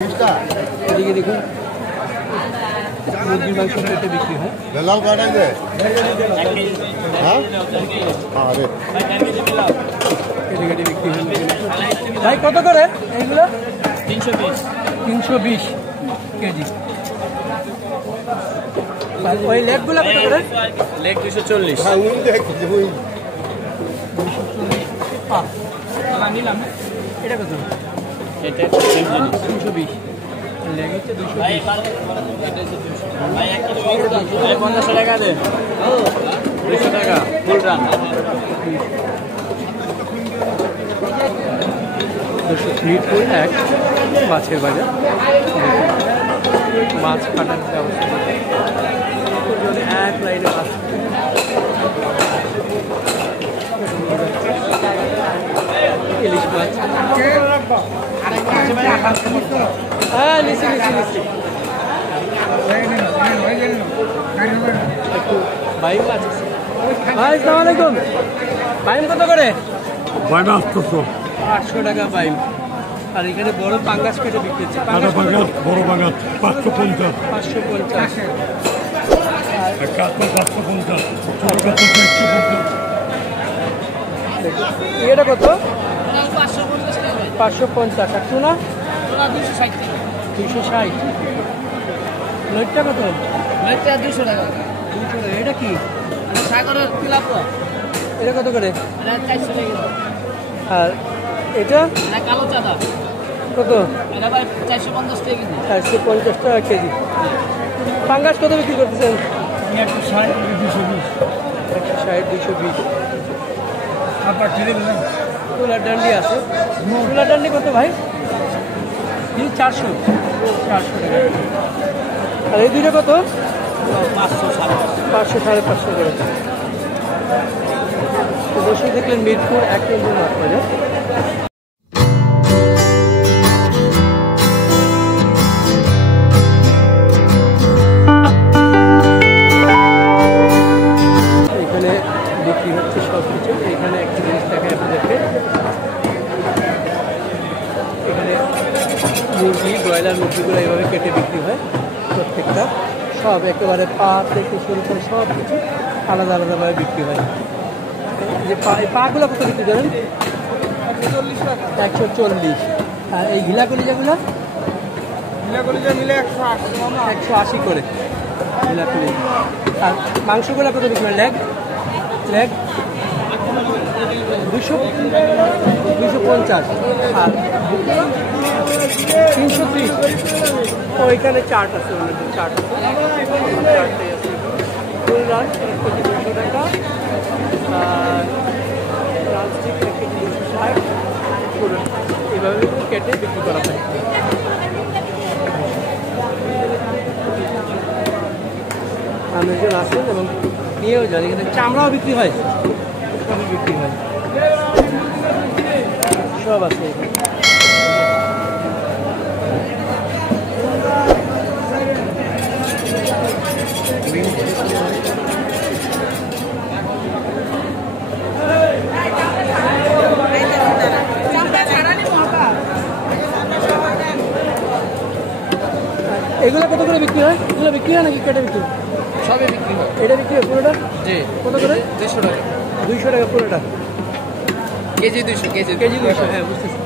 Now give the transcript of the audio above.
এদিকে দেখুন মুরগির মাংস কেটে বিক্রি হয়। লাল কাটা যায় হ্যাঁ আরে কেটে কেটে বিক্রি হয়। ভাই কত করে এইগুলো? 320 কেজি। ওই লেগগুলো কত করে? লেগ 240। হ্যাঁ উনি দেখ ওই 240 নিলাম। এটা কত? এটা 320। লেগ হচ্ছে 220। ভাই 1500 টাকা দেন। 200 টাকা ফুল রান। মিরপুর 1 মাছের বাজার। মাছ কাটার ব্যবস্থা এক লাইনে মাছ। ইলিশ মাছ। হ্যাঁ নিচ্ছি। একটু বাইম মাছ আছে। ভাই আসসালামু আলাইকুম। বাইম কত করে? 800 টাকা বাইম। আর এখানে বড় পাঙ্গাস কেটে বিক্রি হচ্ছে। বড় বাগান 550 550। কাতলা 550 এটা কত? 550। আর টুনা 260। লইটটা কত? 200 টাকা। 200 টাকা। এটা কি? সাগরের তেলাপিয়া। এটা কত করে? এটা 400 টাকা। আর এটা এটা কালো চাঁদা। কত? এটা ভাই 450 টাকা কেজি। 450 টাকা কেজি। পাঙ্গাস কত বিক্রি করতেছেন? 160 220 160 220। আবার ছেড়ে দিলাম তুলার ডান্ডি আছে। তুলার ডান্ডি কত ভাই? 400 টাকা। আর এই দুটো কত? 500 500 করে। তো দর্শক দেখলেন মিরপুর 1 নম্বর মাছ বাজার। এখানে বিক্রি হচ্ছে সব কিছু। এখানে একটা জিনিস দেখায় আপনাদেরকে। এখানে মুরগি ব্রয়লার মুরগিগুলো এইভাবে কেটে বিক্রি হয় প্রত্যেকটা। সব একেবারে পা থেকে শুরু করে সব কিছু আলাদা আলাদাভাবে বিক্রি হয়। যে পাগুলো কত বিক্রি করেন? 140। আর এই ঘিলাগুলি যেগুলো মিলে 180 করে ঘিলাগুলি। আর মাংসগুলো কত বিক্রি হয়? লেগ 250। আর 330। ওইখানে চার্ট আছে, চার্ট আছে। চার্টটাই আছে। ফুল রান 1 কেজি 200 টাকা। আর রাজস্টিক 1 কেজি 260। এইভাবে কেটে বিক্রি করা হয়। মানুষজন আসেন এবং নিয়েও যান। এখানে চামড়াও বিক্রি হয়, সবই বিক্রি হয়, সব আছে এখানে। এগুলো কত করে বিক্রি হয়? এগুলো বিক্রি হয় নাকি কেটে বিক্রি হয়? সবই বিক্রি হয়। এটা বিক্রি হয় পুরোটা? জি। কত করে? 200 টাকা। 200 টাকা পুরোটা। KG 200 KG 200। হ্যাঁ বুঝতেছি।